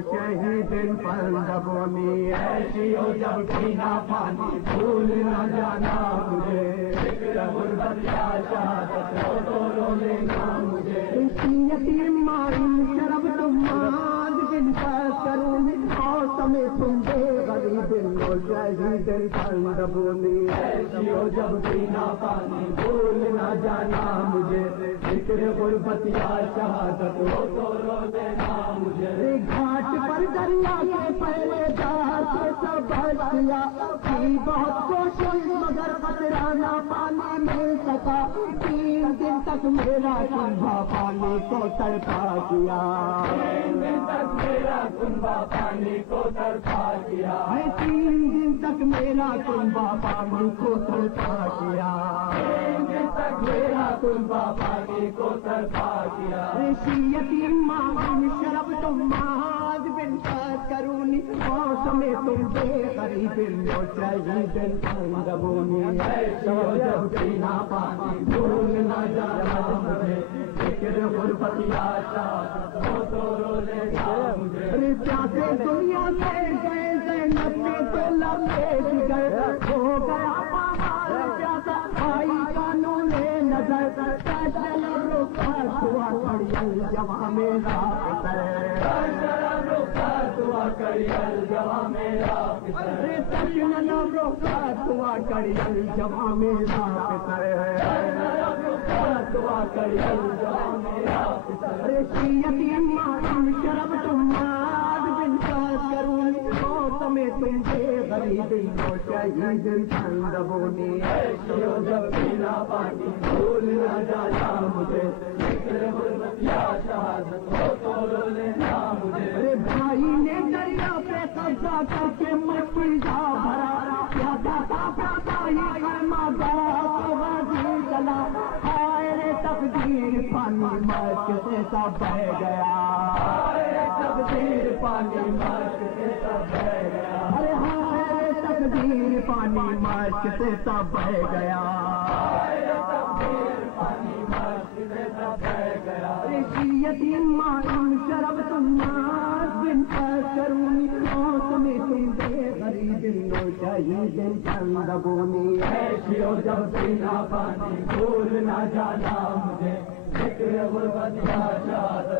شہید پندبونی ایسی ہو جب پینا پانی بھول نہ جانا مجھے ذکر غربت یا شہادت ہو تو رو لینا مجھے یتیم مائی شرب تم ماند بن کروں اور سمے تم بے غریب لو شہید پندبونی ایسی ہو جب پینا پانی بھول نہ جانا مجھے ذکر غربت یا شہادت ہو تو رو لینا مجھے گھاٹ پر دریا کے پہلے دار سے سب بچیا کی بہت کوشش مگر قطرہ نہ پانی مل سکا 3 دن تک میرا کنبا پانی کو تڑپا کیا 3 دن تک میرا کنبا پانی کو تڑپا کیا 3 دن تک میرا کنبا پانی کو تڑپا کیا 3 دن تک میرا کنبا پانی کو تڑپا کیا یتیم ماں شرب تم ماد بن کرونی موسم تم بے غریب لو شہید پندبونی ایسی ہو جب پینا پانی بھول نہ جانا مجھے ذکر غربت یا شہادت ہو تو رو لینا مجھے پیاسے دنیا سے گئے زینب نے تو لمبے جگر ہو گیا پامال پیاسا بھائی قانون نظر کاشل رخصت ہوا کڑیل جوان میرا دعا کریل جوان میرا تشنن رخصت ہوا کڑیل جوان میرا دعا کریل جوان میرا یتیم ماں شرب تم ماد بن کرونی موسم تم بے غریب لو شہید پندبونی ایسی ہو جب پینا پانی بھول نہ جانا مجھے ذکر غربت یا شہادت ہو تو رو لینا مجھے بھائی نے دریا پہ قبضہ کر کے مٹی جا بھرا پیاسا تھا پیاسا ہی کرما گیا تو غازی چلا ہائے رے تقدیر پانی مشک سے سب بہ گیا ہائے رے تقدیر پانی مشک سے سب بہ گیا ارے ہائے رے تقدیر پانی مشک سے سب بہ گیا ہائے رے تقدیر پانی مشک سے سب بہ گیا یتیم ماں شرب تم ماد بن کرونی موسم تم بے غریب لو شہید پندبونی ایسی ہو جب پینا پانی بھول نہ جانا مجھے ذکر غربت یا شہادت